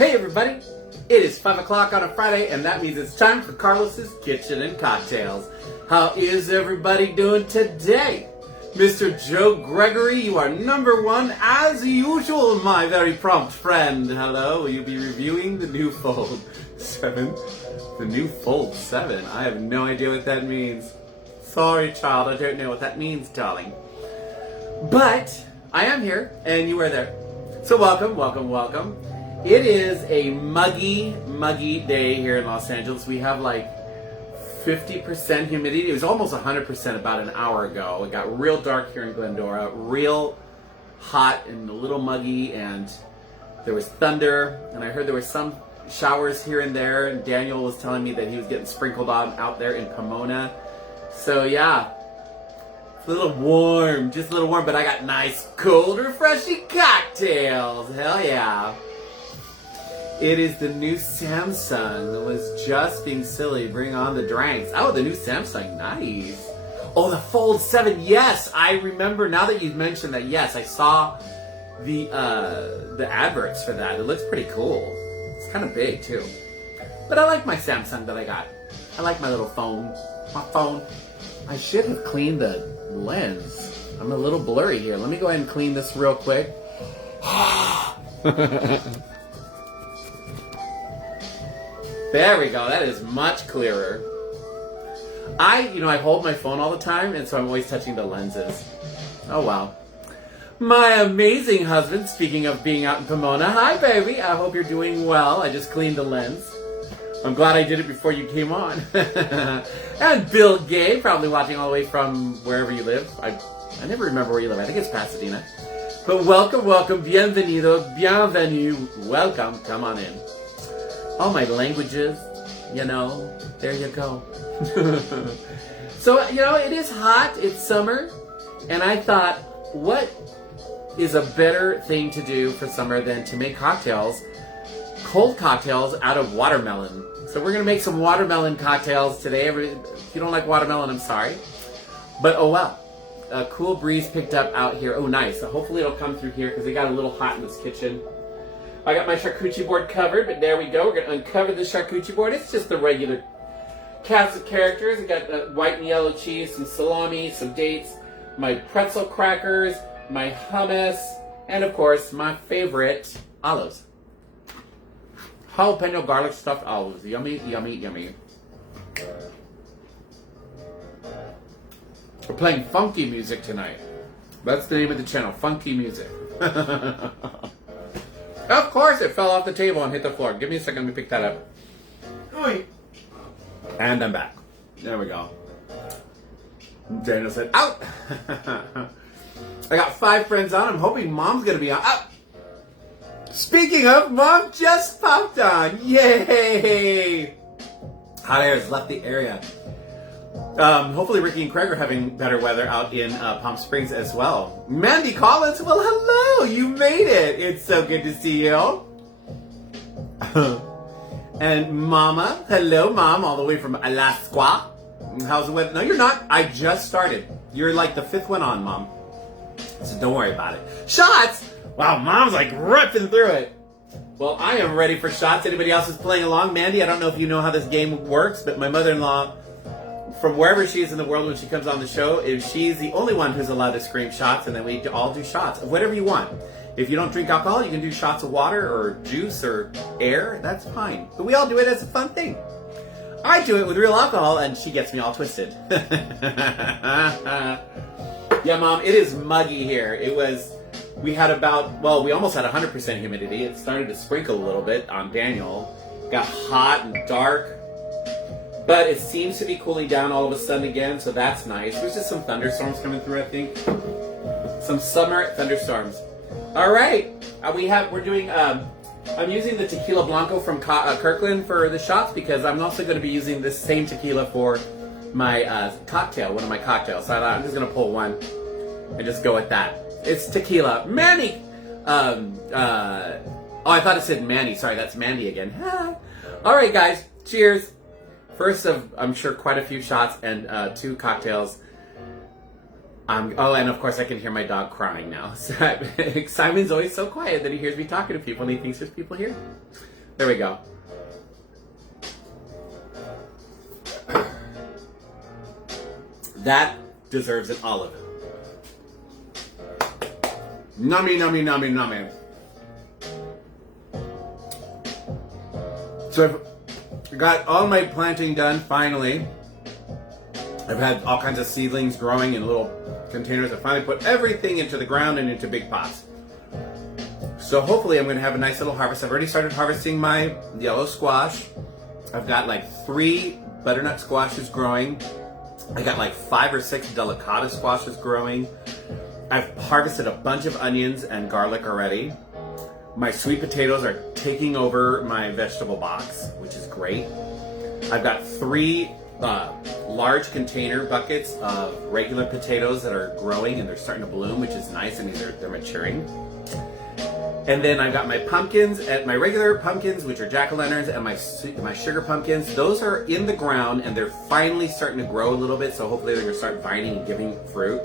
Hey everybody, it is 5 o'clock on a Friday and that means it's time for Carlos's Kitchen and Cocktails. How is everybody doing today? Mr. Joe Gregory, you are number one as usual, my very prompt friend. Hello, will you be reviewing the new Fold 7? The new Fold 7? I have no idea what that means. Sorry child, I don't know what that means, darling. But I am here and you are there. So welcome, welcome, welcome. It is a muggy day here in Los Angeles. We have like 50% humidity. It was almost 100% about an hour ago. It got real dark here in Glendora, real hot and a little muggy, and there was thunder, and I heard there were some showers here and there, and Daniel was telling me that he was getting sprinkled on out there in Pomona. So yeah, it's a little warm, just a little warm, but I got nice, cold, refreshing cocktails. Hell yeah. It is the new Samsung. It was just being silly. Bring on the drinks. Oh, the new Samsung. Nice. Oh, the Fold 7. Yes, I remember now that you've mentioned that. Yes, I saw the adverts for that. It looks pretty cool. It's kind of big, too. But I like my Samsung that I got. I like my little phone. My phone. I should have cleaned the lens. I'm a little blurry here. Let me go ahead and clean this real quick. There we go. That is much clearer. I hold my phone all the time, and so I'm always touching the lenses. Oh, wow. My amazing husband, speaking of being out in Pomona. Hi, baby. I hope you're doing well. I just cleaned the lens. I'm glad I did it before you came on. And Bill Gay, probably watching all the way from wherever you live. I never remember where you live. I think it's Pasadena. But welcome, welcome. Bienvenido. Bienvenue. Welcome. Come on in. All my languages, there you go. So, it is hot, it's summer, and I thought, what is a better thing to do for summer than to make cocktails, cold cocktails out of watermelon. So we're going to make some watermelon cocktails today. If you don't like watermelon, I'm sorry. But oh well, a cool breeze picked up out here. Oh, nice. So hopefully it'll come through here because it got a little hot in this kitchen. I got my charcuterie board covered, but there we go. We're going to uncover the charcuterie board. It's just the regular cast of characters. I got white and yellow cheese, some salami, some dates, my pretzel crackers, my hummus, and of course, my favorite, olives. Jalapeno garlic stuffed olives. Yummy, yummy, yummy. We're playing funky music tonight. That's the name of the channel, Funky Music. Of course, it fell off the table and hit the floor. Give me a second, let me pick that up. And I'm back. There we go. Daniel said, out! I got 5 friends on. I'm hoping Mom's going to be on. Out! Speaking of, Mom just popped on. Yay! Hot air has left the area. Hopefully Ricky and Craig are having better weather out in Palm Springs as well. Mandy Collins, well, hello! You made it! It's so good to see you. And Mama, hello, Mom, all the way from Alaska. How's the weather? No, you're not. I just started. You're like the 5th one on, Mom. So don't worry about it. Shots! Wow, Mom's like ripping through it. Well, I am ready for shots. Anybody else is playing along? Mandy, I don't know if you know how this game works, but my mother-in-law, from wherever she is in the world when she comes on the show, if she's the only one who's allowed to scream shots, and then we all do shots of whatever you want. If you don't drink alcohol, you can do shots of water or juice or air. That's fine. But we all do it as a fun thing. I do it with real alcohol, and she gets me all twisted. Yeah, Mom, it is muggy here. We almost had 100% humidity. It started to sprinkle a little bit on Daniel. Got hot and dark. But it seems to be cooling down all of a sudden again, so that's nice. There's just some thunderstorms coming through, I think. Some summer thunderstorms. All right, we're doing. I'm using the tequila blanco from Kirkland for the shots because I'm also going to be using this same tequila for my cocktail, one of my cocktails. So I'm just going to pull one and just go with that. It's tequila. Manny. I thought it said Manny. Sorry, that's Mandy again. All right, guys. Cheers. First of, I'm sure, quite a few shots and 2 cocktails. Oh, and of course I can hear my dog crying now. Simon's always so quiet that he hears me talking to people and he thinks there's people here. There we go. That deserves an olive. Nummy, nummy, nummy, nummy. So I've got all my planting done finally. I've had all kinds of seedlings growing in little containers. I finally put everything into the ground and into big pots. So hopefully I'm going to have a nice little harvest. I've already started harvesting my yellow squash. I've got like 3 butternut squashes growing. I got like 5 or 6 delicata squashes growing. I've harvested a bunch of onions and garlic already. My sweet potatoes are taking over my vegetable box, which is great. I've got 3 large container buckets of regular potatoes that are growing and they're starting to bloom, which is nice, and they're maturing. And then I've got my pumpkins, my regular pumpkins, which are jack-o'-lanterns, and my sugar pumpkins. Those are in the ground and they're finally starting to grow a little bit, so hopefully they're going to start vining and giving fruit.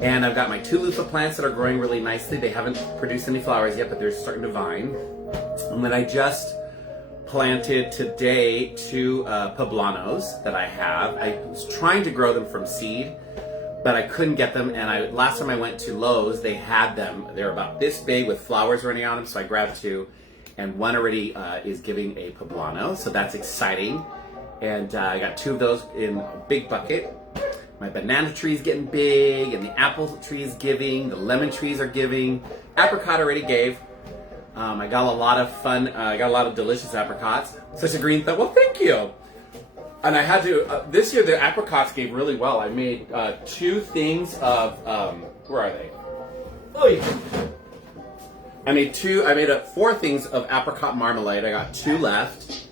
And I've got my 2 loofah plants that are growing really nicely. They haven't produced any flowers yet, but they're starting to vine. And then I just planted today 2 poblanos that I have. I was trying to grow them from seed, but I couldn't get them. And last time I went to Lowe's, they had them. They're about this big with flowers running on them, so I grabbed 2. And one already is giving a poblano, so that's exciting. And I got 2 of those in a big bucket. My banana tree is getting big, and the apple tree is giving, the lemon trees are giving. Apricot already gave. I got a lot of fun, I got a lot of delicious apricots. Such a green thumb. Well, thank you. And I had to, this year the apricots gave really well. I made 2 things of, where are they? Oy. I made 4 things of apricot marmalade. I got 2 left.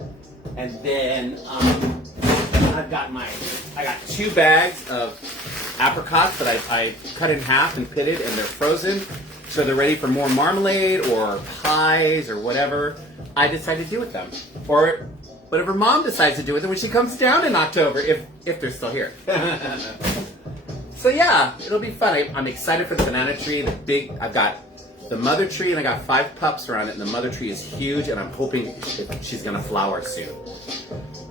And then I got 2 bags of apricots that I cut in half and pitted, and they're frozen. So they're ready for more marmalade or pies or whatever I decide to do with them. Or whatever Mom decides to do with them when she comes down in October, if they're still here. So yeah, it'll be fun. I'm excited for the banana tree. I've got the mother tree, and I got 5 pups around it, and the mother tree is huge, and I'm hoping she's gonna flower soon.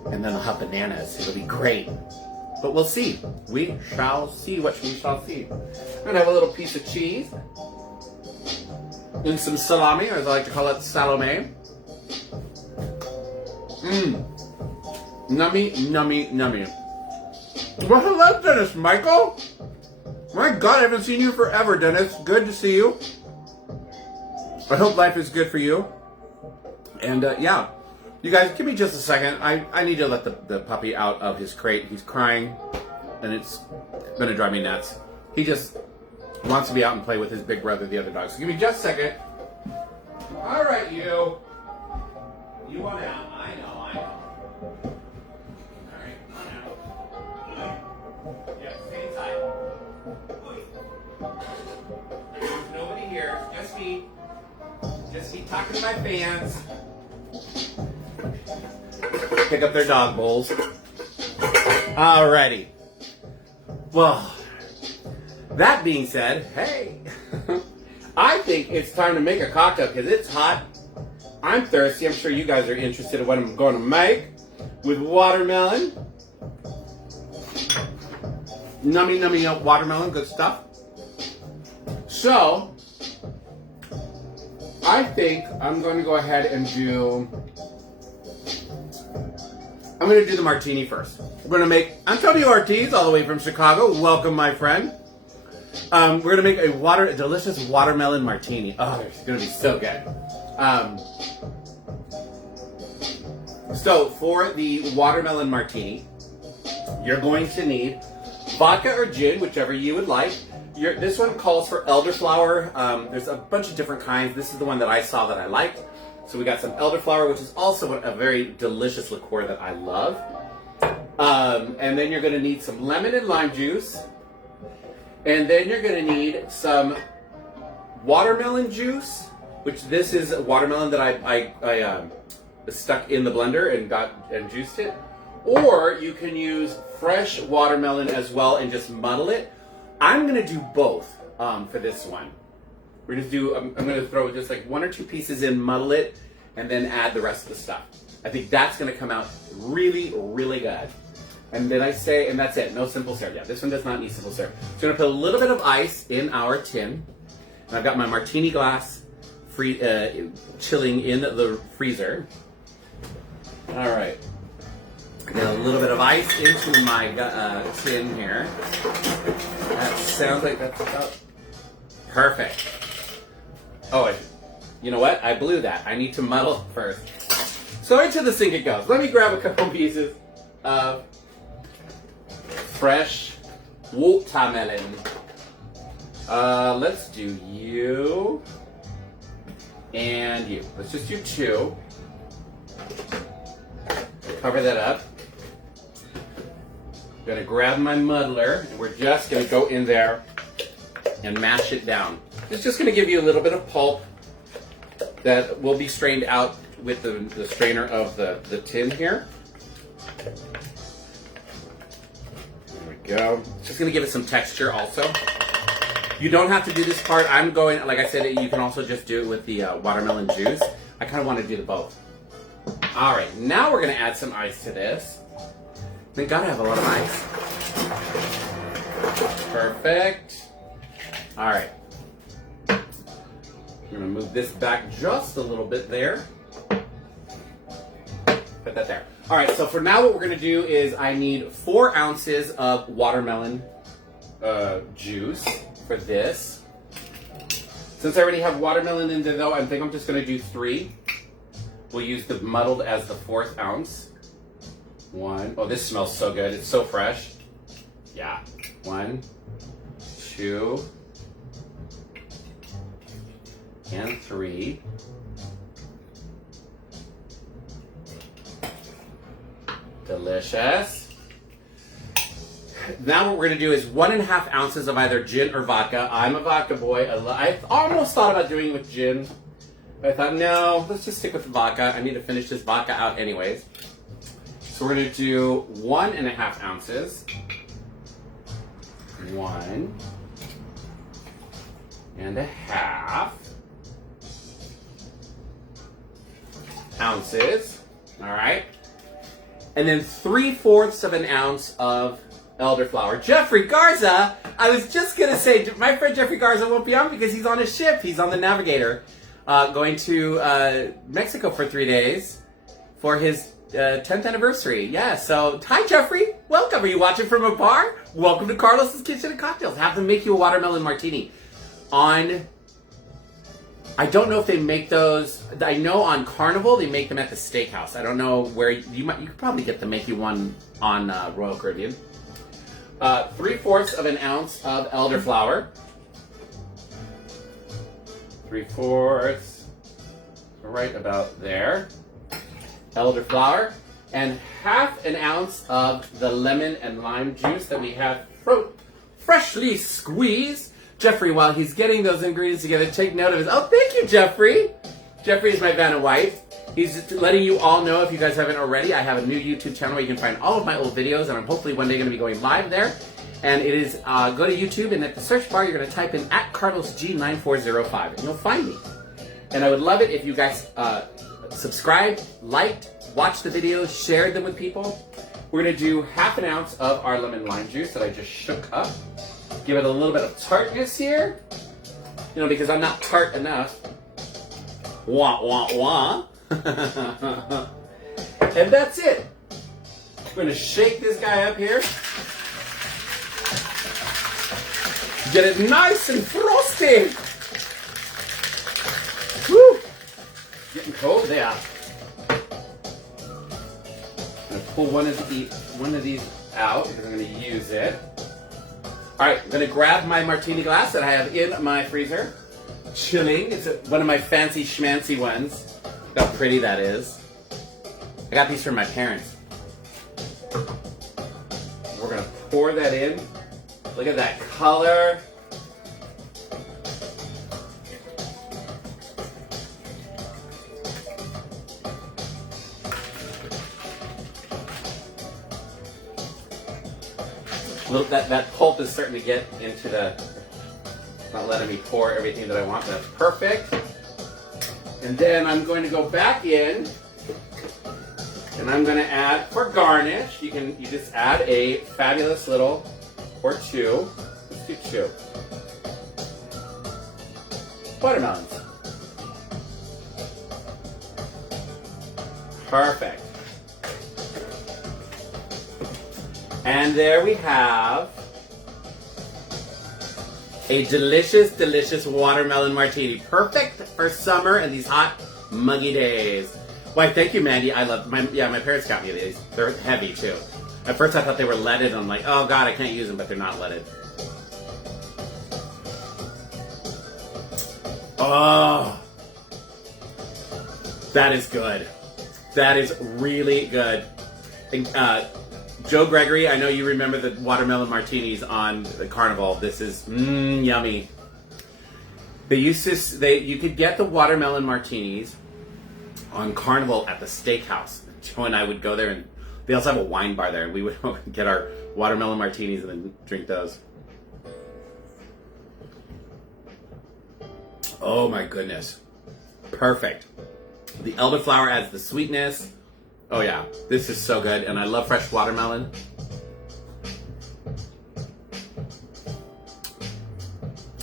And then I'll have bananas. It'll be great. But we'll see. We shall see what we shall see. I'm gonna have a little piece of cheese and some salami, or as I like to call it, salome. Nummy, nummy, nummy. Well, hello, Dennis Michael. My God, I haven't seen you forever, Dennis. Good to see you. I hope life is good for you. And yeah, you guys, give me just a second. I need to let the puppy out of his crate. He's crying, and it's gonna drive me nuts. He just wants to be out and play with his big brother, the other dog. So give me just a second. All right, you. You want out? I know. All right, on out. Yeah, stay inside. There's nobody here. Just me. Just me talking to my fans. Pick up their dog bowls. Alrighty. Well, that being said, hey, I think it's time to make a cocktail because it's hot. I'm thirsty. I'm sure you guys are interested in what I'm going to make with watermelon. Nummy, nummy, watermelon, good stuff. So, I think I'm going to go ahead and do the Martini first. We're going to make Antonio Ortiz all the way from Chicago. Welcome, my friend. We're going to make a delicious watermelon Martini. Oh, it's going to be so good. So for the watermelon Martini, you're going to need vodka or gin, whichever you would like. This one calls for elderflower. There's a bunch of different kinds. This is the one that I saw that I liked. So we got some elderflower, which is also a very delicious liqueur that I love. And then you're going to need some lemon and lime juice. And then you're going to need some watermelon juice, which this is a watermelon that I stuck in the blender and juiced it. Or you can use fresh watermelon as well and just muddle it. I'm gonna do both for this one. We're gonna do, I'm gonna throw just like 1 or 2 pieces in, muddle it, and then add the rest of the stuff. I think that's gonna come out really, really good. And then I say, and that's it, no simple syrup. Yeah, this one does not need simple syrup. So I'm gonna put a little bit of ice in our tin. And I've got my martini glass chilling in the freezer. All right. Get a little bit of ice into my tin here. That sounds like that's about perfect. Oh, you know what? I blew that. I need to muddle first. So into the sink it goes. Let me grab a couple pieces of fresh watermelon. Let's do you and you. Let's just do 2. Cover that up. I'm gonna grab my muddler and we're just gonna go in there and mash it down. It's just gonna give you a little bit of pulp that will be strained out with the strainer of the tin here. There we go. It's just gonna give it some texture also. You don't have to do this part. I'm going, like I said, you can also just do it with the watermelon juice. I kind of want to do the both. All right, now we're gonna add some ice to this. They gotta have a lot of ice. Perfect. All right. I'm gonna move this back just a little bit there. Put that there. All right, so for now what we're gonna do is I need 4 ounces of watermelon juice for this. Since I already have watermelon in there though, I think I'm just gonna do 3. We'll use the muddled as the 4th ounce. 1. Oh, this smells so good. It's so fresh. Yeah. 1, 2, and 3. Delicious. Now what we're gonna do is 1.5 ounces of either gin or vodka. I'm a vodka boy. I almost thought about doing it with gin, but I thought, no, let's just stick with the vodka. I need to finish this vodka out anyways. So we're gonna do 1.5 ounces. 1.5 ounces. All right. And then 3/4 of an ounce of elderflower. Jeffrey Garza, I was just gonna say, my friend Jeffrey Garza won't be on because he's on a ship. He's on the Navigator, going to Mexico for 3 days for his 10th anniversary. Yeah, so hi Jeffrey, welcome. Are you watching from a bar? Welcome to Carlos's Kitchen and Cocktails. Have them make you a watermelon martini. I don't know if they make those. I know on Carnival they make them at the steakhouse. I don't know where you could probably get them make you one on Royal Caribbean. 3/4 of an ounce of elderflower. 3/4, right about there. Elderflower, and 1/2 ounce of the lemon and lime juice that we have freshly squeezed. Jeffrey, while he's getting those ingredients together, take note of his. Oh, thank you, Jeffrey. Jeffrey is my Vanna wife. He's letting you all know, if you guys haven't already, I have a new YouTube channel where you can find all of my old videos, and I'm hopefully one day going to be going live there. And it is, go to YouTube, and at the search bar, you're going to type in @CarlosG9405, and you'll find me. And I would love it if you guys subscribed, liked, watched the videos, shared them with people. We're going to do 1/2 ounce of our lemon lime juice that I just shook up. Give it a little bit of tartness here. You know, because I'm not tart enough. Wah, wah, wah. And that's it. We're going to shake this guy up here. Get it nice and frosty. Woo! Getting cold there. I'm going to pull one of these out because I'm going to use it. All right, I'm going to grab my martini glass that I have in my freezer. Chilling. It's one of my fancy schmancy ones. Look how pretty that is. I got these from my parents. We're going to pour that in. Look at that color. That pulp is starting to get into not letting me pour everything that I want. That's perfect. And then I'm going to go back in, and I'm going to add, for garnish, you just add a fabulous little, or two. Let's do two. Watermelons. Perfect. And there we have a delicious, delicious watermelon martini. Perfect for summer and these hot, muggy days. Why, thank you, Mandy. I love my parents got me these. They're heavy too. At first I thought they were leaded. I'm like, oh God, I can't use them, but they're not leaded. Oh, that is good. That is really good. Joe Gregory, I know you remember the watermelon martinis on the Carnival. This is yummy. You could get the watermelon martinis on Carnival at the steakhouse. Joe and I would go there, and they also have a wine bar there, and we would get our watermelon martinis and then drink those. Oh my goodness. Perfect. The elderflower adds the sweetness. Oh yeah, this is so good, and I love fresh watermelon.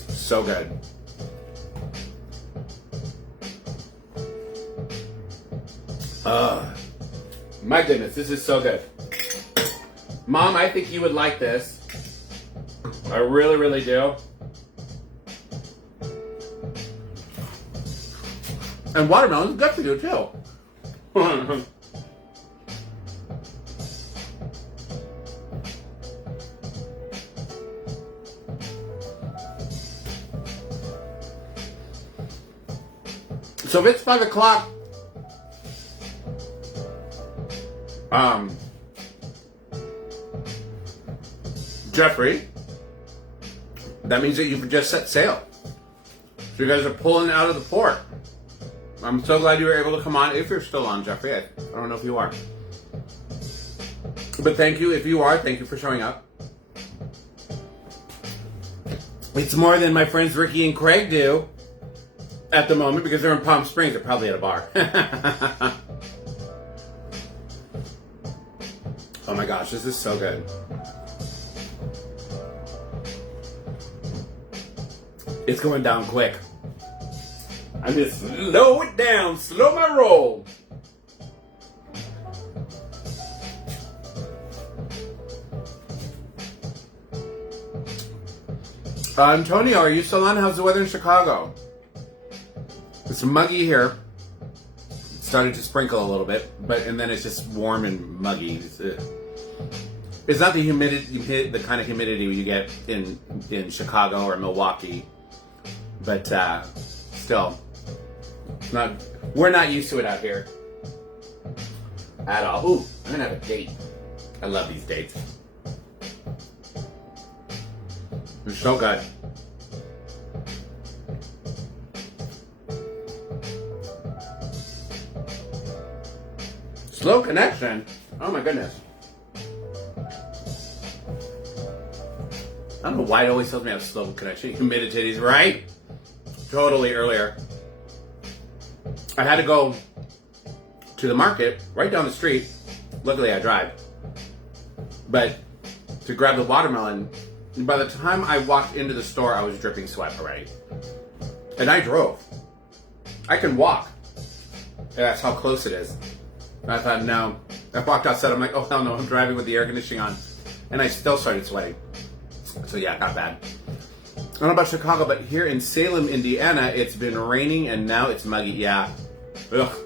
So good. My goodness, this is so good. Mom, I think you would like this. I really, really do. And watermelon is good for you too. So if it's 5 o'clock, Jeffrey, that means that you've just set sail. So you guys are pulling out of the port. I'm so glad you were able to come on. If you're still on, Jeffrey, I don't know if you are. But thank you. If you are, thank you for showing up. It's more than my friends Ricky and Craig do at the moment because they're in Palm Springs. They're probably at a bar. Oh my gosh, this is so good. It's going down quick. I'm just slow it down, slow my roll. Antonio, are you still on? How's the weather in Chicago? It's muggy here. It's starting to sprinkle a little bit, and then it's just warm and muggy. It's not the humidity, the kind of humidity you get in Chicago or Milwaukee, but still, we're not used to it out here at all. Ooh, I'm gonna have a date. I love these dates. They're so good. Slow connection. Oh my goodness. I don't know why it always tells me I have slow connection. Humidities, right? Totally earlier. I had to go to the market right down the street. Luckily I drive. But to grab the watermelon, by the time I walked into the store, I was dripping sweat already. And I drove. I can walk. That's how close it is. And I thought, no. I walked outside, I'm like, oh hell no, I'm driving with the air conditioning on. And I still started sweating. So yeah, not bad. I don't know about Chicago, but here in Salem, Indiana, it's been raining and now it's muggy. Yeah. Ugh.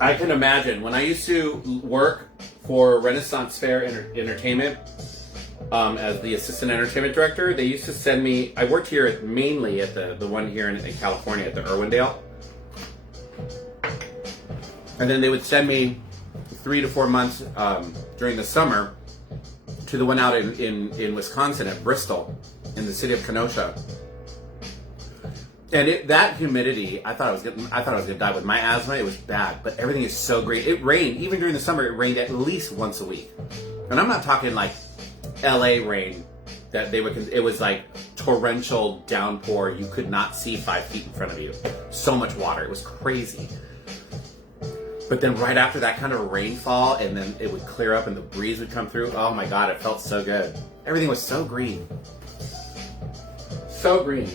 I can imagine. When I used to work for Renaissance Fair Entertainment as the assistant entertainment director, they used to send me, I worked here mainly at the one here in California at the Irwindale. And then they would send me 3 to 4 months during the summer to the one out in Wisconsin at Bristol, in the city of Kenosha. And that humidity, I thought I was gonna die with my asthma. It was bad, but everything is so great. It rained, even during the summer, it rained at least once a week. And I'm not talking like LA rain that they would, it was like torrential downpour. You could not see 5 feet in front of you. So much water. It was crazy. But then right after that kind of rainfall, and then it would clear up and the breeze would come through. Oh my God, it felt so good. Everything was so green. So green.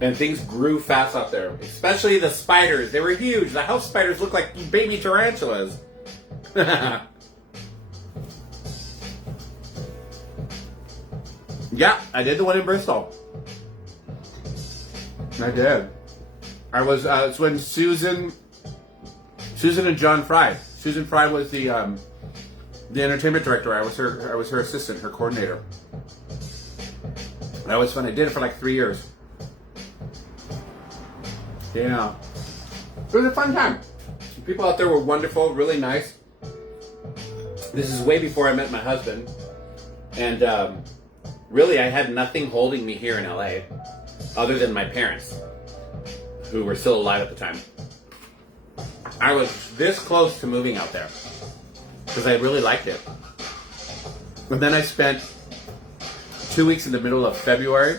And things grew fast out there. Especially the spiders. They were huge. The house spiders looked like baby tarantulas. Yeah, I did the one in Bristol. I did. I was, it's when Susan and John Fry. Susan Fry was the entertainment director. I was her assistant, her coordinator. That was fun. I did it for like 3 years. You know, it was a fun time. People out there were wonderful, really nice. This is way before I met my husband, and really, I had nothing holding me here in LA, other than my parents, who were still alive at the time. I was this close to moving out there because I really liked it. And then I spent 2 weeks in the middle of February,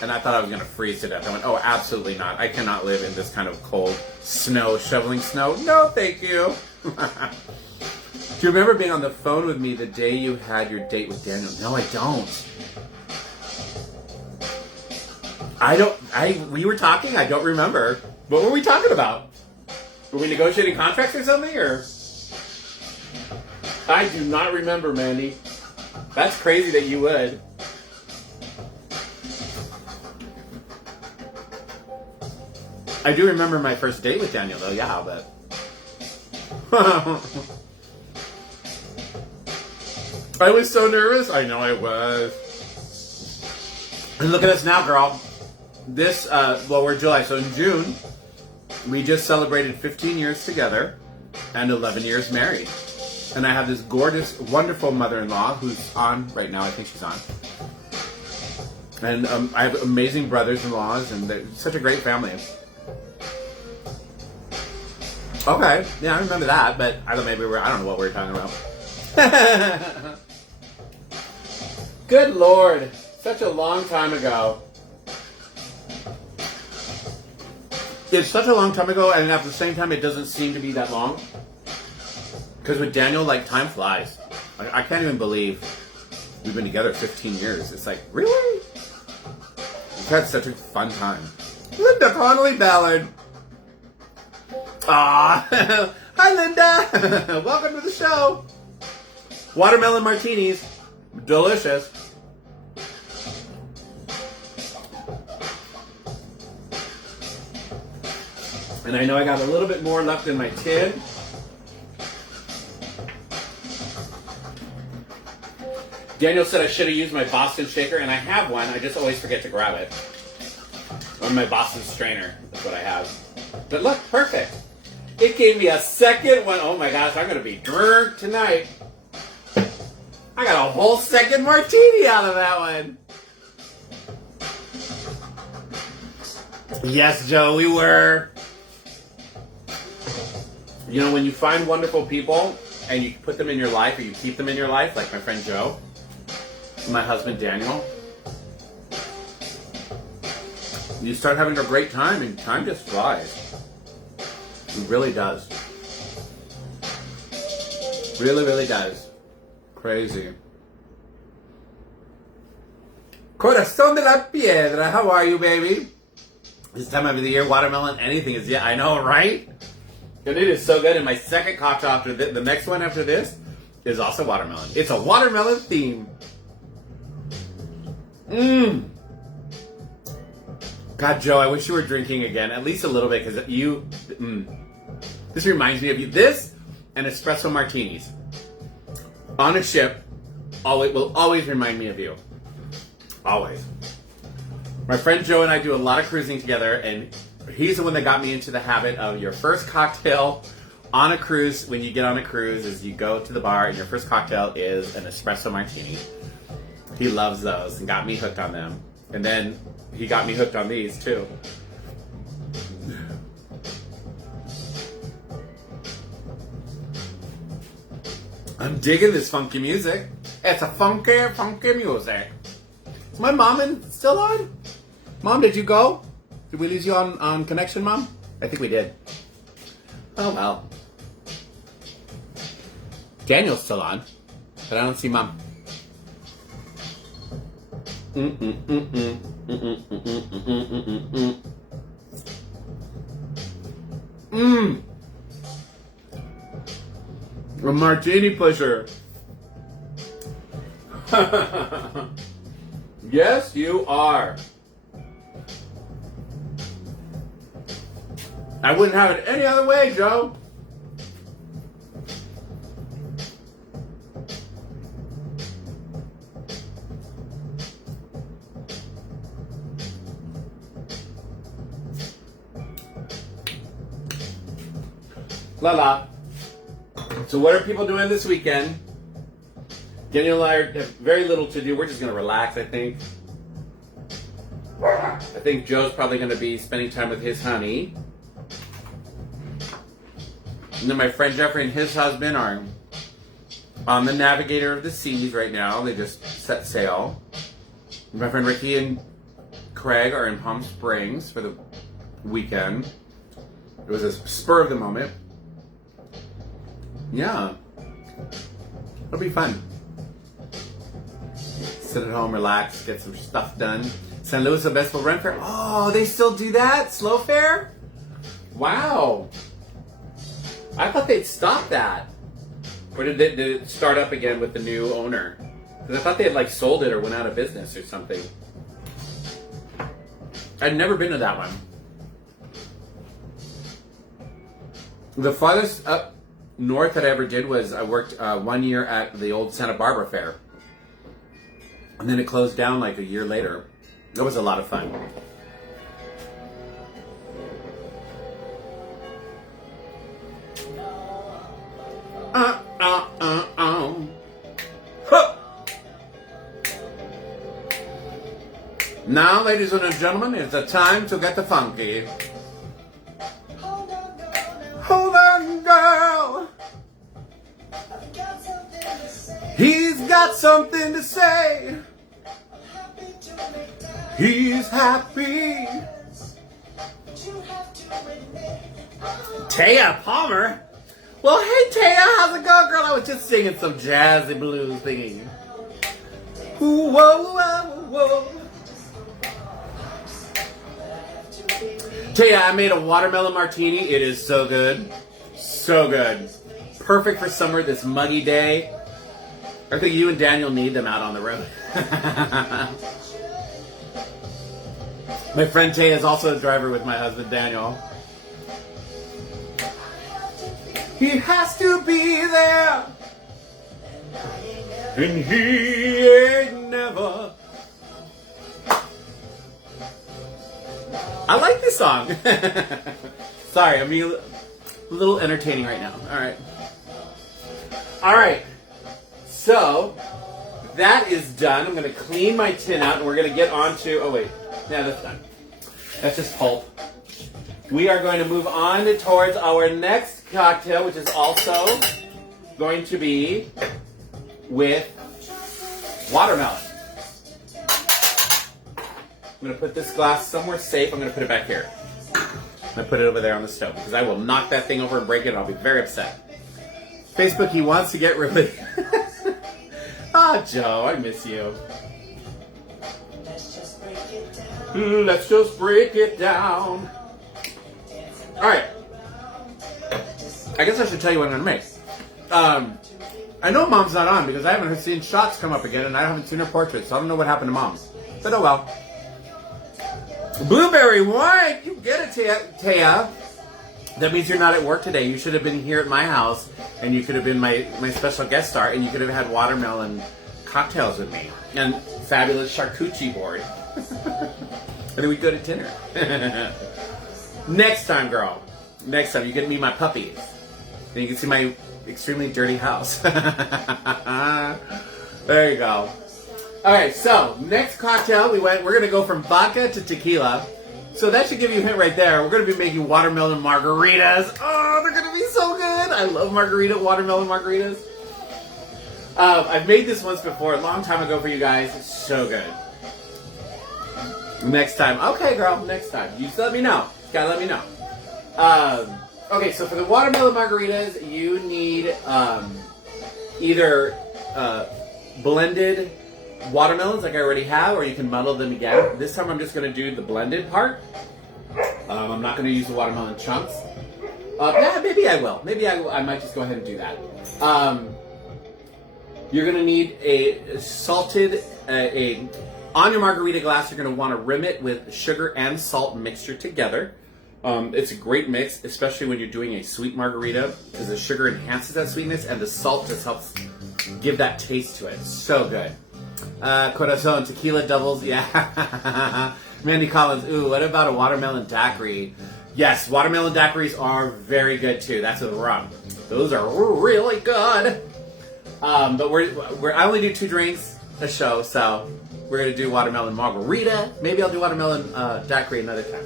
and I thought I was going to freeze to death. I went, oh, absolutely not. I cannot live in this kind of cold snow, shoveling snow. No, thank you. Do you remember being on the phone with me the day you had your date with Daniel? No, I don't. We were talking? I don't remember. What were we talking about? Were we negotiating contracts or something, or? I do not remember, Mandy. That's crazy that you would. I do remember my first date with Daniel, though, yeah, but... I was so nervous. I know I was. And look at us now, girl. This, we're July, so in June, we just celebrated 15 years together and 11 years married. And I have this gorgeous, wonderful mother-in-law who's on right now. I think she's on. And I have amazing brothers-in-laws, and they're such a great family. Okay, yeah, I remember that, but I don't know what we were talking about. Good Lord, such a long time ago. It's such a long time ago, and at the same time, it doesn't seem to be that long. Because with Daniel, like, time flies. I can't even believe we've been together 15 years. It's like, really? We've had such a fun time. Linda Connolly Ballard. Ah, hi Linda. Welcome to the show. Watermelon martinis, delicious. And I know I got a little bit more left in my tin. Daniel said I should have used my Boston shaker, and I have one. I just always forget to grab it. Or my Boston strainer. That's what I have. But look, perfect. It gave me a second one. Oh my gosh, I'm going to be drunk tonight. I got a whole second martini out of that one. Yes, Joe, we were. You know, when you find wonderful people and you put them in your life, or you keep them in your life, like my friend Joe, my husband Daniel, you start having a great time, and time just flies. It really does. Really, really does. Crazy. Corazón de la Piedra, how are you, baby? This time of the year, watermelon, anything is, yeah, I know, right? And it is so good. And my second cocktail after this, the next one after this, is also watermelon. It's a watermelon theme. Mmm. God, Joe, I wish you were drinking again, at least a little bit, because you, this reminds me of you. This and espresso martinis on a ship, it will always remind me of you. Always. My friend Joe and I do a lot of cruising together, and he's the one that got me into the habit of your first cocktail on a cruise. When you get on a cruise, is you go to the bar, and your first cocktail is an espresso martini. He loves those and got me hooked on them. And then he got me hooked on these too. I'm digging this funky music. It's a funky, funky music. Is my mom still on? Mom, did you go? Did we lose you on connection, Mom? I think we did. Oh, well. Daniel's still on, but I don't see Mom. A martini pusher. Yes, you are. I wouldn't have it any other way, Joe. La la. So what are people doing this weekend? Daniel and I have very little to do. We're just going to relax, I think. I think Joe's probably going to be spending time with his honey. And then my friend Jeffrey and his husband are on the Navigator of the Seas right now. They just set sail. My friend Ricky and Craig are in Palm Springs for the weekend. It was a spur of the moment. Yeah. It'll be fun. Sit at home, relax, get some stuff done. San Luis Obispo Rent Fair. Oh, they still do that? Slow fare? Wow. I thought they'd stop that. Or did it start up again with the new owner? Because I thought they had sold it or went out of business or something. I'd never been to that one. The farthest up north that I ever did was I worked 1 year at the old Santa Barbara Fair. And then it closed down a year later. That was a lot of fun. Huh. Now, ladies and gentlemen, it's the time to get the funky. Hold on, girl. He's got something to say. He's happy. Taya Palmer? Well, hey Taya, how's it going, girl? I was just singing some jazzy blues thingy. Whoa, whoa, whoa. Taya, I made a watermelon martini. It is so good. So good. Perfect for summer, this muggy day. I think you and Daniel need them out on the road. My friend Tay is also a driver with my husband Daniel. He has to be there, and he ain't never. I like this song. Sorry, I'm being a little entertaining right now. All right. So that is done. I'm going to clean my tin out, and we're going to get on to. Oh wait. Yeah, that's done. That's just pulp. We are going to move on towards our next cocktail, which is also going to be with watermelon. I'm going to put this glass somewhere safe. I'm going to put it back here. I'm going to put it over there on the stove because I will knock that thing over and break it and I'll be very upset. Facebook, he wants to get rid of it. Ah, Joe, I miss you. Let's just break it down. Alright. I guess I should tell you what I'm going to make. I know Mom's not on because I haven't seen shots come up again and I haven't seen her portrait, so I don't know what happened to Mom. But oh well. Blueberry wine! You get it, Taya. That means you're not at work today. You should have been here at my house and you could have been my special guest star and you could have had watermelon cocktails with me. And fabulous charcuterie board. And then we go to dinner. Next time, girl. Next time, you get to meet my puppies. And you can see my extremely dirty house. There you go. Alright, so, next cocktail, we're going to go from vodka to tequila. So that should give you a hint right there. We're going to be making watermelon margaritas. Oh, they're going to be so good. I love watermelon margaritas. I've made this once before, a long time ago for you guys. It's so good. Next time. Okay, girl, next time. You just let me know. You gotta let me know. Okay, so for the watermelon margaritas, you need either blended watermelons like I already have, or you can muddle them again. This time I'm just going to do the blended part. I'm not going to use the watermelon chunks. Yeah, maybe I will. Maybe I might just go ahead and do that. You're going to need a salted, on your margarita glass, you're going to want to rim it with sugar and salt mixture together. It's a great mix, especially when you're doing a sweet margarita, because the sugar enhances that sweetness and the salt just helps give that taste to it. It's so good. Corazon, tequila doubles, yeah. Mandy Collins, ooh, what about a watermelon daiquiri? Yes, watermelon daiquiris are very good too. That's with rum. Those are really good. But I only do 2 drinks a show, so we're gonna do watermelon margarita. Maybe I'll do watermelon daiquiri another time.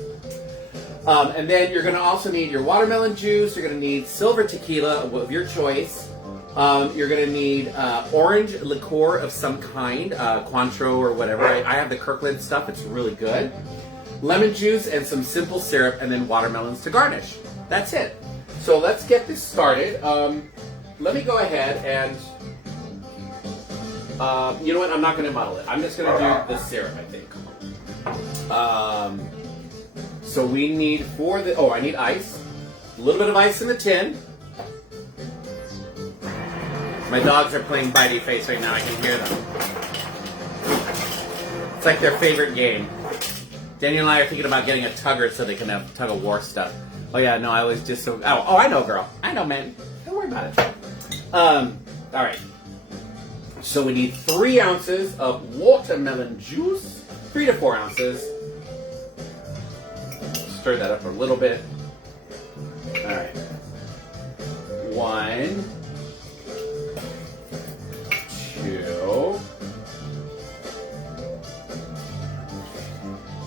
And then you're gonna also need your watermelon juice. You're gonna need silver tequila of your choice. You're going to need orange liqueur of some kind, Cointreau or whatever. I have the Kirkland stuff. It's really good. Lemon juice and some simple syrup, and then watermelons to garnish. That's it. So let's get this started. Let me go ahead and, you know what? I'm not going to muddle it. I'm just going to do the syrup, I think. So we need I need ice. A little bit of ice in the tin. My dogs are playing Bitey Face right now. I can hear them. It's like their favorite game. Daniel and I are thinking about getting a tugger so they can have tug of war stuff. Oh yeah, no, I was just so... Oh, I know, girl. I know, man. Don't worry about it. All right. So we need 3 ounces of watermelon juice. 3 to 4 ounces. Stir that up a little bit. All right. 1, 2,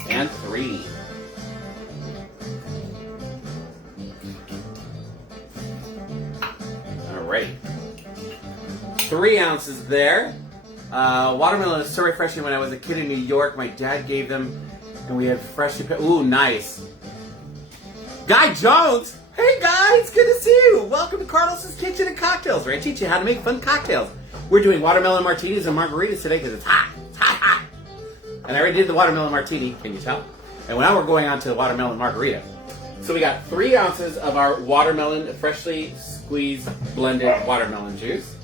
and 3. All right. 3 ounces there. Watermelon is so refreshing. When I was a kid in New York, my dad gave them, and we had freshly picked. Ooh, nice. Guy Jones! Hey guys, good to see you! Welcome to Carlos's Kitchen and Cocktails, where I teach you how to make fun cocktails. We're doing watermelon martinis and margaritas today because it's hot. It's hot, hot. And I already did the watermelon martini, can you tell? And now we're going on to the watermelon margarita. So we got 3 ounces of our watermelon, freshly squeezed, blended watermelon juice.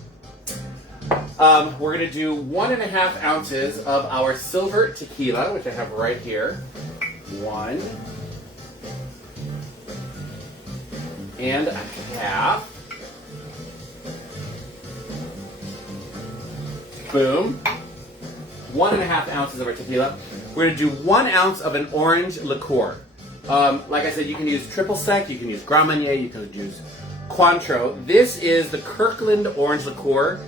We're going to do 1.5 ounces of our silver tequila, which I have right here. 1 and a half. Boom. 1.5 ounces of our tequila. We're going to do 1 ounce of an orange liqueur. Like I said, you can use triple sec, you can use Grand Marnier, you can use Cointreau. This is the Kirkland orange liqueur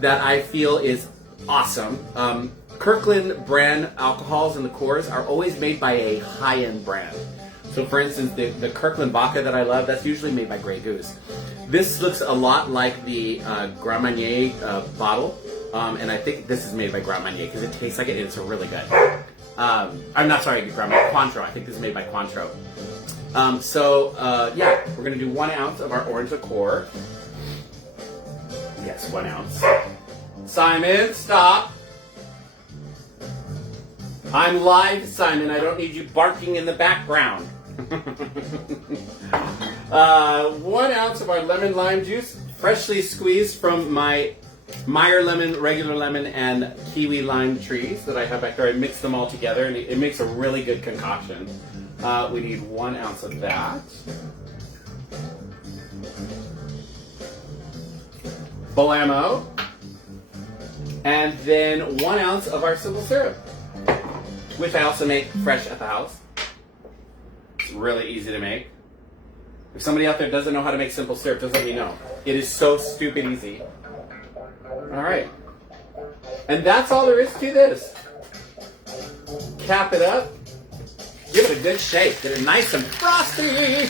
that I feel is awesome. Kirkland brand alcohols and liqueurs are always made by a high-end brand. So for instance, the Kirkland vodka that I love, that's usually made by Grey Goose. This looks a lot like the Grand Marnier bottle, and I think this is made by Grand Marnier because it tastes like it and it's really good. I'm not sorry, Grand Marnier, Cointreau. I think this is made by Cointreau. Yeah, we're going to do 1 ounce of our orange liqueur. Yes, 1 ounce. Simon, stop. I'm live, Simon. I don't need you barking in the background. 1 ounce of our lemon lime juice, freshly squeezed from my Meyer lemon, regular lemon, and kiwi lime trees that I have back there. I mix them all together, and it makes a really good concoction. We need 1 ounce of that. Blammo. And then 1 ounce of our simple syrup, which I also make fresh at the house. It's really easy to make. If somebody out there doesn't know how to make simple syrup, just let me know. It is so stupid easy. All right. And that's all there is to this. Cap it up. Give it a good shake. Get it nice and frosty.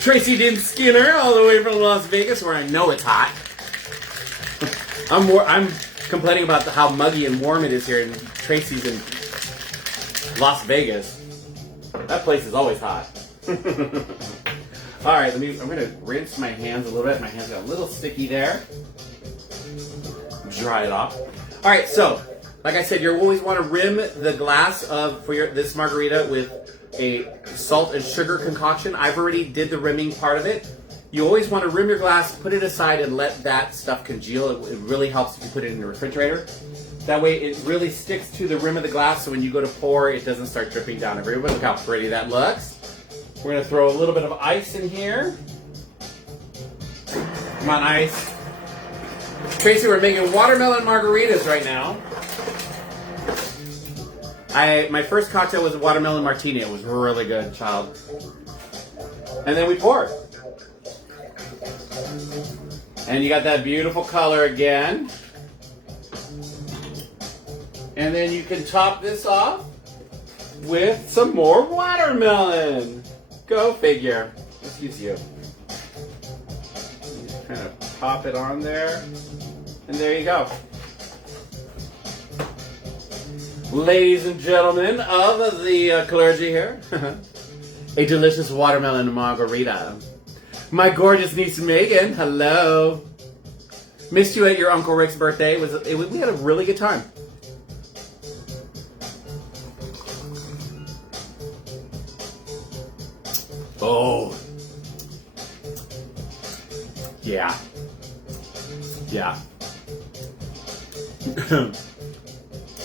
Tracy Dean Skinner, all the way from Las Vegas, where I know it's hot. I'm complaining about how muggy and warm it is here, and Tracy's in Las Vegas. That place is always hot. All right, I'm gonna rinse my hands a little bit. My hands got a little sticky there. Dry it off. All right, so like I said, you always want to rim the glass for this margarita with a salt and sugar concoction. I've already did the rimming part of it. You always want to rim your glass, put it aside, and let that stuff congeal. It really helps if you put it in the refrigerator. That way it really sticks to the rim of the glass, so when you go to pour, it doesn't start dripping down everywhere. Look how pretty that looks. We're going to throw a little bit of ice in here. Come on, ice. Tracy, we're making watermelon margaritas right now. My first cocktail was a watermelon martini. It was really good, child. And then we pour. And you got that beautiful color again. And then you can top this off with some more watermelon. Go figure. Let's use you. Just kind of pop it on there. And there you go. Ladies and gentlemen of the clergy here, a delicious watermelon margarita. My gorgeous niece Megan, hello. Missed you at your Uncle Rick's birthday. We had a really good time. Oh. Yeah. Yeah.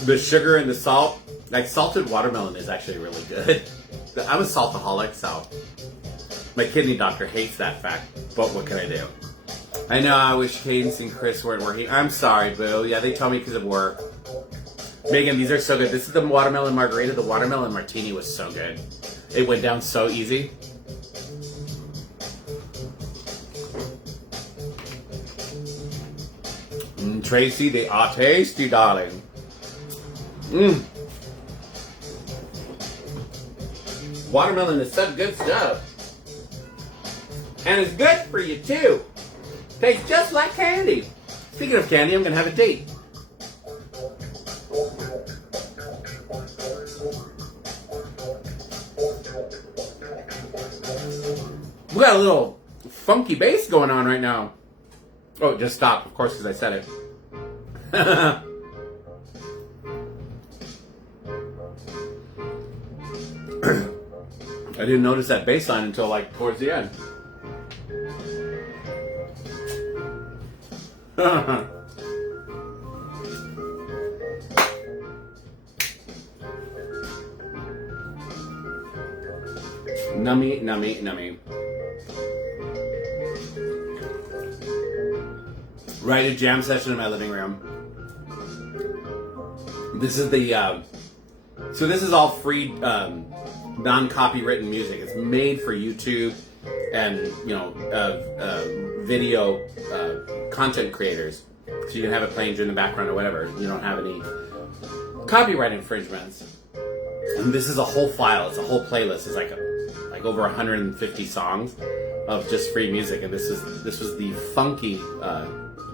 The sugar and the salt, like salted watermelon is actually really good. I'm a saltaholic, so my kidney doctor hates that fact, but what can I do? I know, I wish Cadence and Chris weren't working. I'm sorry, boo. Yeah, they tell me because of work. Megan, these are so good. This is the watermelon margarita. The watermelon martini was so good. It went down so easy. Tracy, they are tasty, darling. Watermelon is such good stuff. And it's good for you, too. Tastes just like candy. Speaking of candy, I'm going to have a date. We got a little funky bass going on right now. Oh, it just stopped, of course, because I said it. I didn't notice that bass line until like towards the end. Nummy, nummy, nummy. Right, a jam session in my living room. This is the, so this is all free, non-copywritten music. It's made for YouTube and, you know, video content creators. So you can have it playing during the background or whatever. You don't have any copyright infringements. And this is a whole file. It's a whole playlist. It's like over 150 songs of just free music. And this was the funky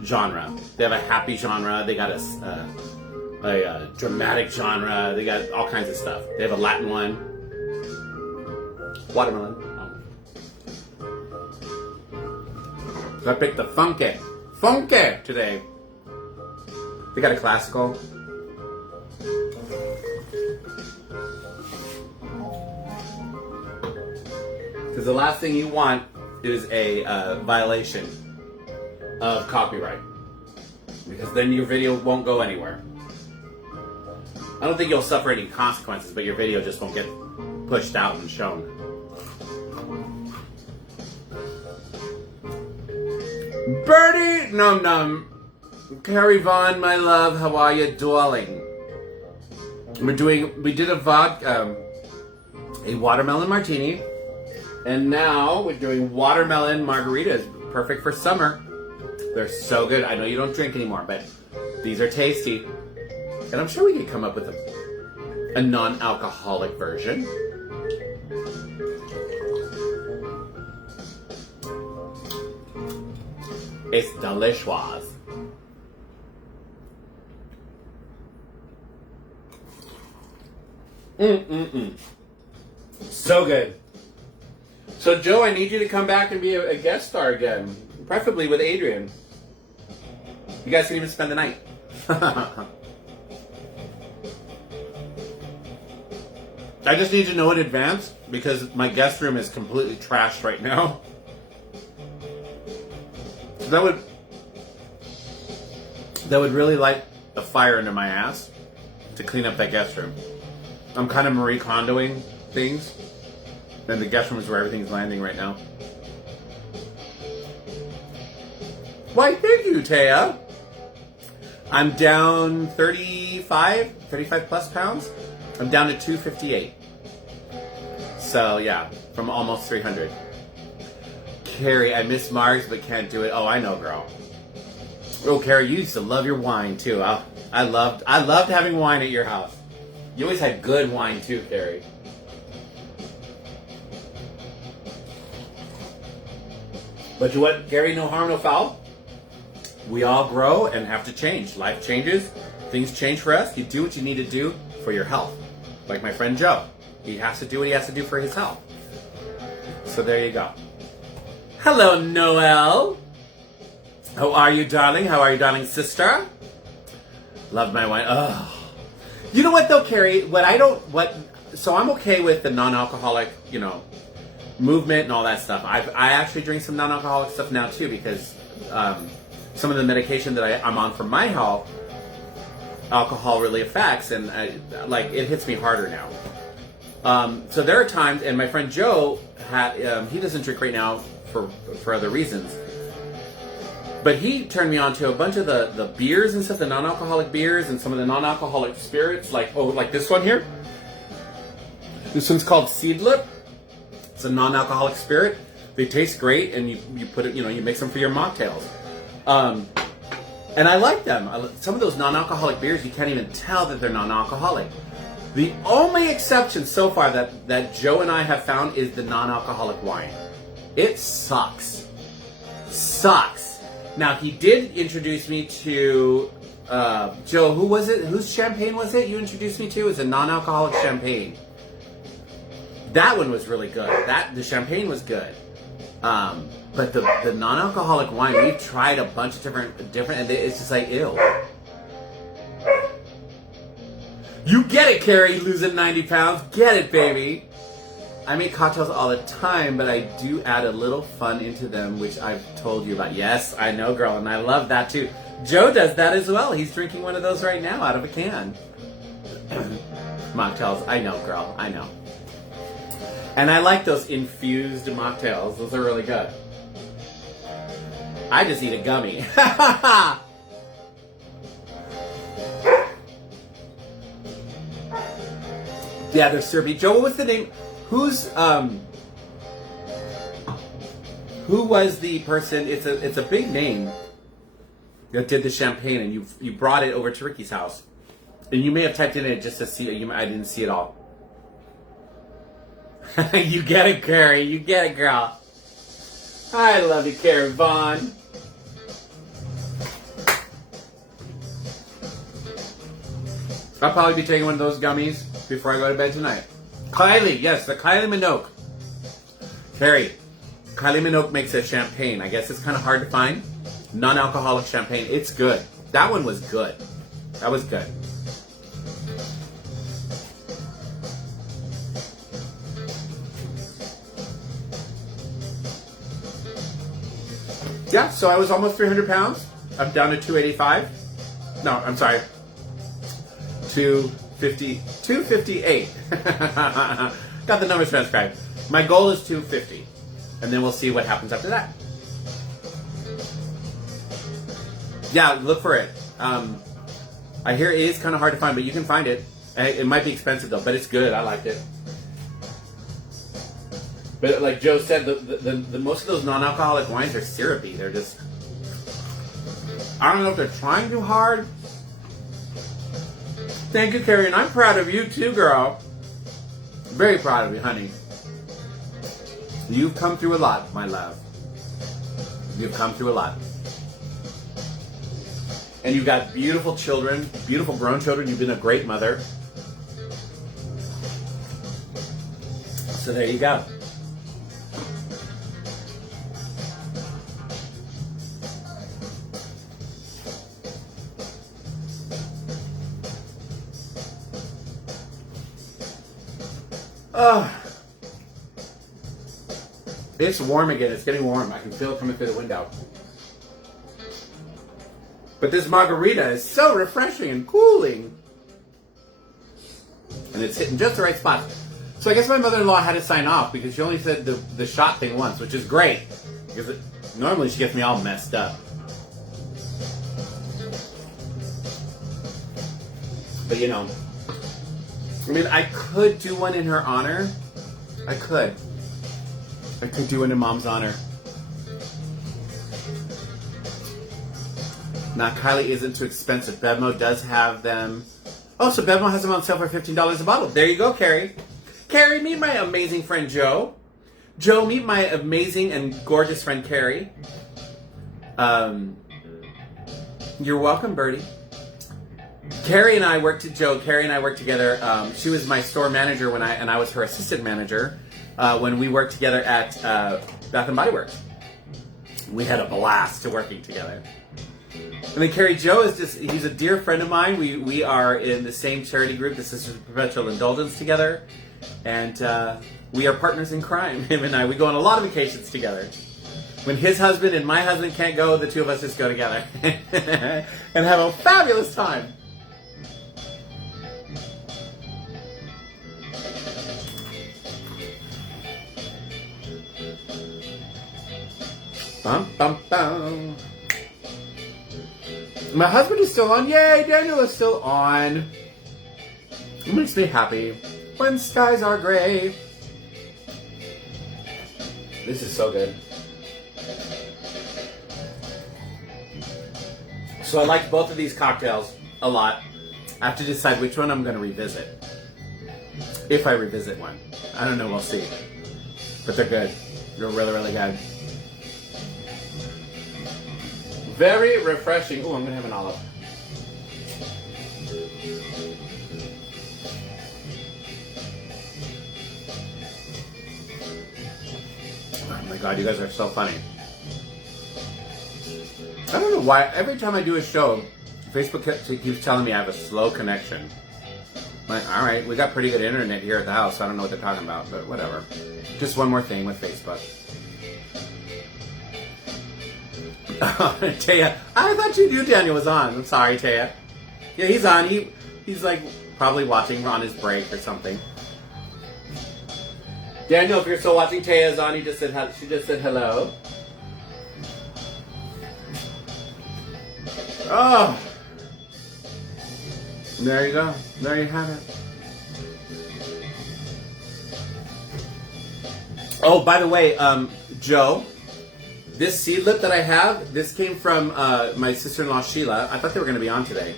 genre. They have a happy genre. They got a dramatic genre. They got all kinds of stuff. They have a Latin one. Watermelon. So I picked the funky today. They got a classical. Because the last thing you want is a violation of copyright. Because then your video won't go anywhere. I don't think you'll suffer any consequences, but your video just won't get pushed out and shown. Birdie Num Num. Carrie Vaughn, my love, how are you, darling? We did a watermelon martini, and now we're doing watermelon margaritas, perfect for summer. They're so good. I know you don't drink anymore, but these are tasty. And I'm sure we could come up with a non-alcoholic version. It's delicious. So good. So, Joe, I need you to come back and be a guest star again, preferably with Adrian. You guys can even spend the night. I just need to know in advance because my guest room is completely trashed right now. So that would really light a fire under my ass to clean up that guest room. I'm kind of Marie Kondoing things, and the guest room is where everything's landing right now. Why, thank you, Taya. I'm down 35 plus pounds. I'm down to 258. So yeah, from almost 300. Carrie, I miss Margs but can't do it. Oh, I know, girl. Oh, Carrie, you used to love your wine too. I loved having wine at your house. You always had good wine too, Carrie. But you know what, Carrie? No harm, no foul. We all grow and have to change. Life changes. Things change for us. You do what you need to do for your health. Like my friend Joe. He has to do what he has to do for his health. So there you go. Hello, Noelle. How are you, darling? How are you, darling sister? Love my wine. Oh. You know what, though, Carrie? So I'm okay with the non-alcoholic, movement and all that stuff. I actually drink some non-alcoholic stuff now, too, because some of the medication that I'm on for my health, alcohol really affects, and it hits me harder now. So there are times, and my friend Joe, he doesn't drink right now for other reasons, but he turned me on to a bunch of the beers and stuff, the non-alcoholic beers and some of the non-alcoholic spirits, like this one here. This one's called Seedlip. It's a non-alcoholic spirit. They taste great, and you put it, you mix them for your mocktails. And I like them. Some of those non-alcoholic beers, you can't even tell that they're non-alcoholic. The only exception so far that Joe and I have found is the non-alcoholic wine. It sucks. Sucks. Now, he did introduce me to, Joe, who was it? Whose champagne was it you introduced me to? It was a non-alcoholic champagne. That one was really good. The champagne was good. But the non-alcoholic wine, we've tried a bunch of different, and it's just like, ew. You get it, Carrie, losing 90 pounds. Get it, baby. I make cocktails all the time, but I do add a little fun into them, which I've told you about. Yes, I know, girl, and I love that too. Joe does that as well. He's drinking one of those right now out of a can. Mocktails. I know, girl. I know. And I like those infused mocktails. Those are really good. I just eat a gummy. Yeah, they're syrupy. Joe, what was the name? Who was the person? It's a big name that did the champagne, and you brought it over to Ricky's house, and you may have typed in it just to see it. I didn't see it all. You get it, Carrie. You get it, girl. I love you, Carrie Vaughn. I'll probably be taking one of those gummies before I go to bed tonight. Kylie, yes, the Kylie Minogue. Carrie, Kylie Minogue makes a champagne. I guess it's kind of hard to find. Non-alcoholic champagne. It's good. That one was good. That was good. Yeah, so I was almost 300 pounds. I'm down to 285. No, I'm sorry. 258. Got the numbers transcribed. My goal is 250. And then we'll see what happens after that. Yeah, look for it. I hear it is kind of hard to find, but you can find it. It might be expensive though, but it's good. I liked it. But like Joe said, the most of those non-alcoholic wines are syrupy. They're just, I don't know if they're trying too hard. Thank you, Carrie, and I'm proud of you too, girl. Very proud of you, honey. You've come through a lot, my love. You've come through a lot. And you've got beautiful children, beautiful grown children. You've been a great mother. So there you go. It's warm again. It's getting warm. I can feel it coming through the window. But this margarita is so refreshing and cooling. And it's hitting just the right spot. So I guess my mother-in-law had to sign off because she only said the shot thing once, which is great. Because normally she gets me all messed up. But you know, I mean, I could do one in her honor. I could do one in Mom's honor. Now, Kylie isn't too expensive. Bevmo does have them. Oh, so Bevmo has them on sale for $15 a bottle. There you go, Carrie. Carrie, meet my amazing friend Joe. Joe, meet my amazing and gorgeous friend Carrie. You're welcome, Birdie. Carrie and I worked together. She was my store manager and I was her assistant manager when we worked together at Bath and Body Works. We had a blast to working together. And then Carrie Joe he's a dear friend of mine. We are in the same charity group, the Sisters of Perpetual Indulgence together. And we are partners in crime, him and I. We go on a lot of vacations together. When his husband and my husband can't go, the two of us just go together and have a fabulous time. Bum, bum, bum. My husband is still on. Yay, Daniel is still on. It makes me happy when skies are gray. This is so good. So I like both of these cocktails a lot. I have to decide which one I'm going to revisit. If I revisit one. I don't know, we'll see. But they're good. They're really, really good. Very refreshing. Oh, I'm going to have an olive. Oh my God, you guys are so funny. I don't know why. Every time I do a show, Facebook keeps telling me I have a slow connection. I'm like, all right, we got pretty good internet here at the house. So I don't know what they're talking about, but whatever. Just one more thing with Facebook. Taya, I thought you knew Daniel was on. I'm sorry, Taya. Yeah, he's on. He's like probably watching on his break or something. Daniel, if you're still watching, Taya's on. She just said hello. Oh, there you go. There you have it. Oh, by the way, Joe. This seed lip that I have, this came from my sister-in-law Sheila. I thought they were going to be on today.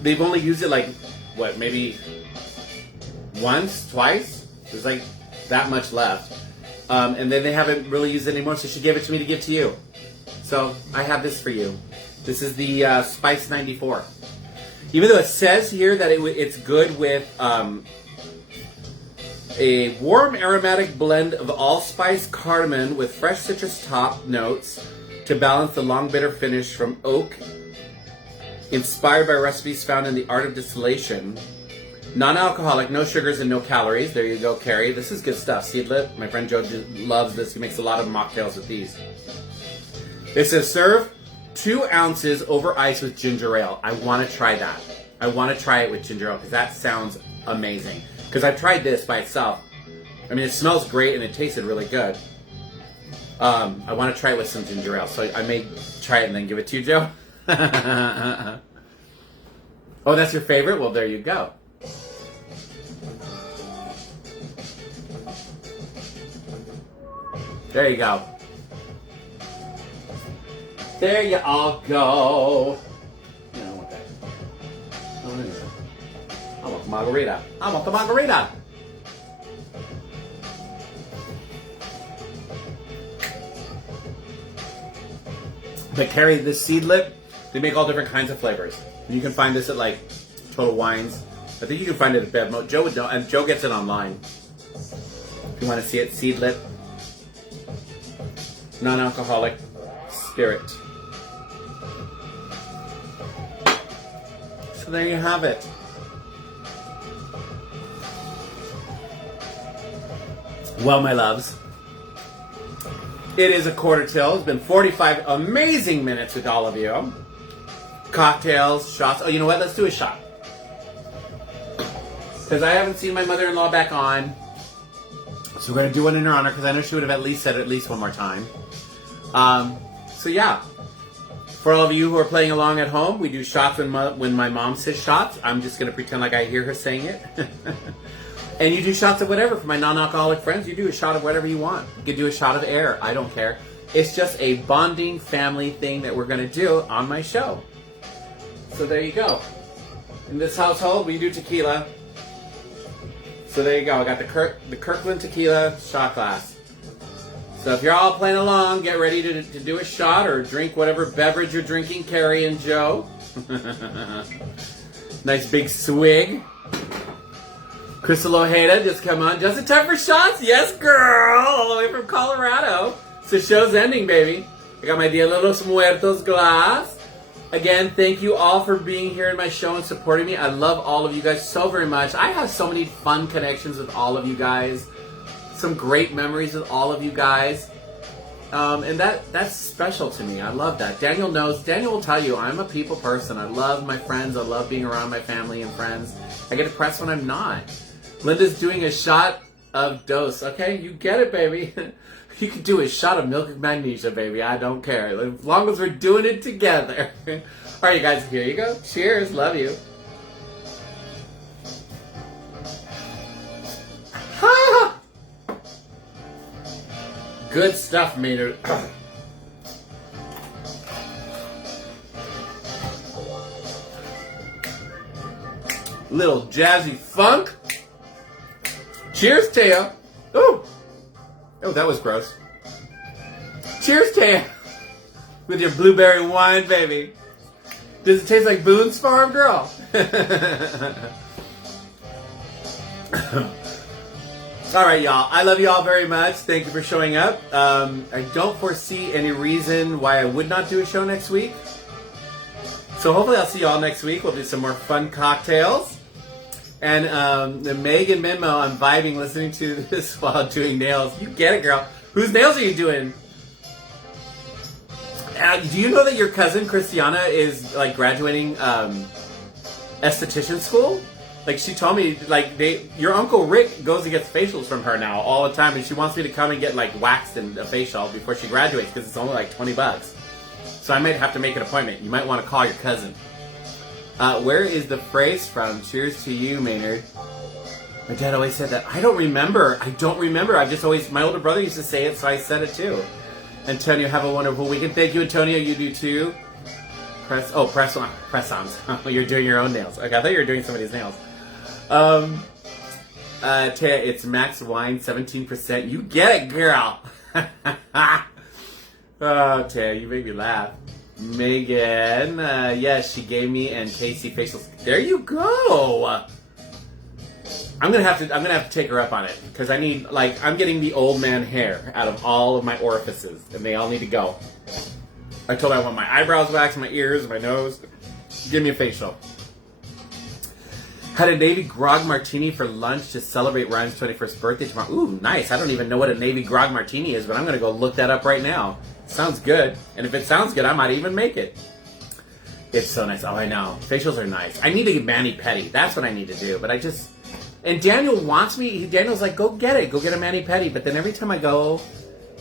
They've only used it like, what, maybe once, twice? There's like that much left. And then they haven't really used it anymore, so she gave it to me to give to you. So I have this for you. This is the Spice 94. Even though it says here that it's good with a warm aromatic blend of allspice cardamom with fresh citrus top notes to balance the long bitter finish from oak, inspired by recipes found in the art of distillation. Non-alcoholic, no sugars and no calories. There you go, Carrie. This is good stuff. Seedlip. My friend Joe loves this. He makes a lot of mocktails with these. It says serve 2 ounces over ice with ginger ale. I want to try that. I want to try it with ginger ale because that sounds amazing. Because I've tried this by itself. I mean, it smells great and it tasted really good. I want to try it with some ginger ale. So I may try it and then give it to you, Joe. Oh, that's your favorite? Well, there you go. There you go. There you all go. No, I want that. I want the margarita. I want the margarita. But Carrie, this seed lip, they make all different kinds of flavors. You can find this at like Total Wines. I think you can find it at Bevmo. Joe would know, and Joe gets it online. If you want to see it, Seedlit. Non-alcoholic spirit. So there you have it. Well, my loves, it is a quarter till. It's been 45 amazing minutes with all of you. Cocktails, shots. Oh, you know what? Let's do a shot. Because I haven't seen my mother-in-law back on. So we're going to do one in her honor, because I know she would have at least said it at least one more time. So yeah. For all of you who are playing along at home, we do shots when my mom says shots. I'm just going to pretend like I hear her saying it. And you do shots of whatever. For my non-alcoholic friends, you do a shot of whatever you want. You can do a shot of air. I don't care. It's just a bonding family thing that we're going to do on my show. So there you go. In this household, we do tequila. So there you go. I got the Kirkland tequila shot glass. So if you're all playing along, get ready to do a shot or drink whatever beverage you're drinking, Carrie and Joe. Nice big swig. Crystal Ojeda, just come on. Just in time for shots? Yes, girl! All the way from Colorado. So show's ending, baby. I got my Dia de los Muertos glass. Again, thank you all for being here in my show and supporting me. I love all of you guys so very much. I have so many fun connections with all of you guys. Some great memories with all of you guys. And that's special to me. I love that. Daniel knows. Daniel will tell you, I'm a people person. I love my friends. I love being around my family and friends. I get depressed when I'm not. Linda's doing a shot of dose. Okay, you get it, baby. You can do a shot of milk of magnesia, baby. I don't care. As long as we're doing it together. All right, you guys, here you go. Cheers. Love you. Ha! Good stuff, Maynard. Little jazzy funk. Cheers, Taya. Oh, that was gross. Cheers, Taya. With your blueberry wine, baby. Does it taste like Boone's Farm, girl? All right, y'all. I love you all very much. Thank you for showing up. I don't foresee any reason why I would not do a show next week. So hopefully I'll see you all next week. We'll do some more fun cocktails. And the Meg and Menmo, I'm vibing listening to this while doing nails. You get it, girl. Whose nails are you doing? Do you know that your cousin Christiana is like graduating esthetician school? Like she told me, like your Uncle Rick goes and gets facials from her now all the time, and she wants me to come and get like waxed and a facial before she graduates because it's only like $20. So I might have to make an appointment. You might want to call your cousin. Where is the phrase from? Cheers to you, Maynard. My dad always said that. I don't remember. I just always, my older brother used to say it, so I said it too. Antonio, have a wonderful weekend. Thank you, Antonio. You do too. Press ons. You're doing your own nails. Okay, I thought you were doing somebody's nails. Taya, it's Max Wine, 17%. You get it, girl. Oh, Taya, you make me laugh. Megan, yes, she gave me and Casey facials. There you go. I'm gonna have to take her up on it because I need, like, I'm getting the old man hair out of all of my orifices, and they all need to go. I told her I want my eyebrows waxed, my ears, my nose. Give me a facial. Had a Navy Grog Martini for lunch to celebrate Ryan's 21st birthday tomorrow. Ooh, nice. I don't even know what a Navy Grog Martini is, but I'm gonna go look that up right now. Sounds good. And if it sounds good, I might even make it. It's so nice. Oh, I know. Facials are nice. I need to get mani-pedi. That's what I need to do. But I just... And Daniel wants me... Daniel's like, go get it. Go get a mani-pedi. But then every time I go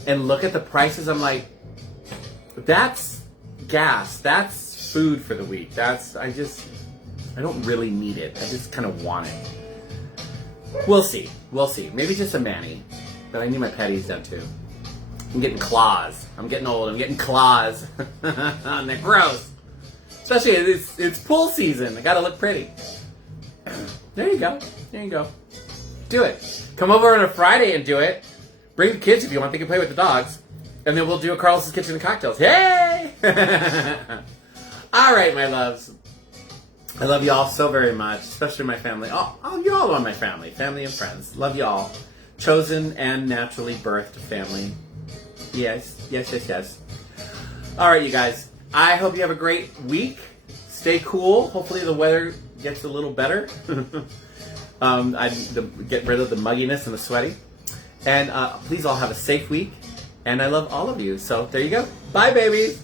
and look at the prices, I'm like, that's gas. That's food for the week. I don't really need it. I just kind of want it. We'll see. Maybe just a mani. But I need my pedis done too. I'm getting claws. I'm getting old. I'm getting claws. And they're gross. Especially it's pool season. I gotta look pretty. There you go. Do it. Come over on a Friday and do it. Bring the kids if you want. They can play with the dogs. And then we'll do a Carlos's Kitchen and Cocktails. Yay! All right, my loves. I love you all so very much, especially my family. Oh, you all are my family and friends. Love you all. Chosen and naturally birthed family. Yes. All right, you guys. I hope you have a great week. Stay cool. Hopefully the weather gets a little better. Get rid of the mugginess and the sweaty. And please all have a safe week. And I love all of you. So there you go. Bye, babies.